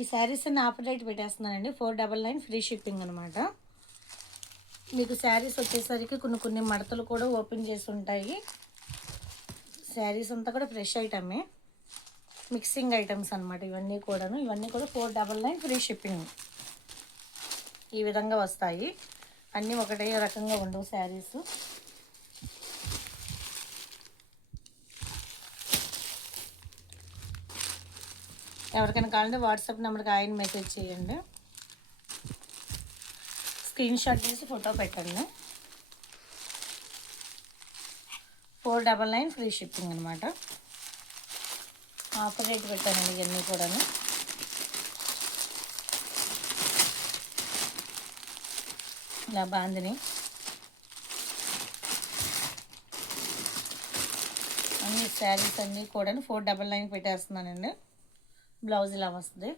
ఈ శారీస్ అన్ని offer rate పెట్టేస్తున్నానండి. 499 free shipping అనమాట. మీకు శారీస్ వచ్చేసరికి కొన్ని మడతలు కూడా ఓపెన్ చేసి ఉంటాయి. శారీస్ అంతా కూడా ఫ్రెష్ ఐటమే, మిక్సింగ్ ఐటమ్స్ అనమాట ఇవన్నీ కూడా 499 ఫ్రీ షిప్పింగ్. ఈ విధంగా వస్తాయి. అన్నీ ఒకటే రకంగా ఉండవు శారీస్. ఎవరికైనా కావాలంటే వాట్సాప్ నెంబర్కి ఆయన మెసేజ్ చేయండి, స్క్రీన్ షాట్ చేసి ఫోటో పెట్టండి. 499 ఫ్రీ షిప్పింగ్ అనమాట. ఆఫర్ రేట్ పెట్టానండి ఇవన్నీ కూడా. ఇలా బాందిని అన్ని శారీస్ అన్నీ కూడా 499 పెట్టేస్తున్నానండి. బ్లౌజ్ ఇలా వస్తుంది.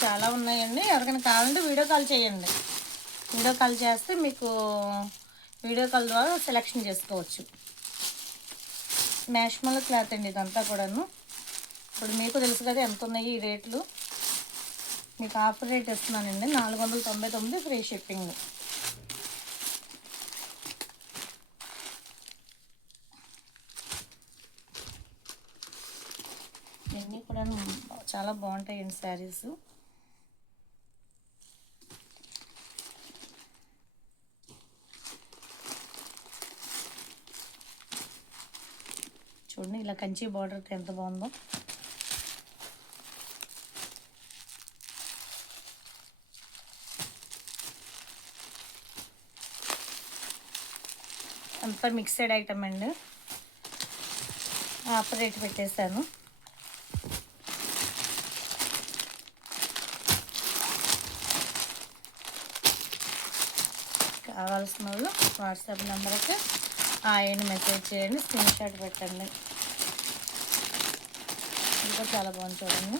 చాలా ఉన్నాయండి. ఎవరికైనా కావాలంటే వీడియో కాల్ చేయండి. వీడియో కాల్ చేస్తే మీకు వీడియో కాల్ ద్వారా సెలెక్షన్ చేసుకోవచ్చు. నేషనల్ క్లాత్ అండి ఇదంతా కూడాను. ఇప్పుడు మీకు తెలుసు కదా ఎంత ఉన్నాయి ఈ రేట్లు. మీకు ఆఫర్ రేట్ ఇస్తున్నానండి, 499 ఫ్రీ షిప్పింగ్. ఇవన్నీ కూడా చాలా బాగుంటాయండి శారీస్. చూడండి ఇలా కంచి బార్డర్ ఎంత బాగుందో. అంతా మిక్సెడ్ ఐటమ్ అండి. ఆఫర్ రేట్ పెట్టేశాను. కావాల్సిన వాళ్ళు వాట్సాప్ నెంబర్కి ఆయన మెసేజ్ చేయండి, స్క్రీన్ షాట్ పెట్టండి. ఇంకా చాలా బాగుంది చూడండి.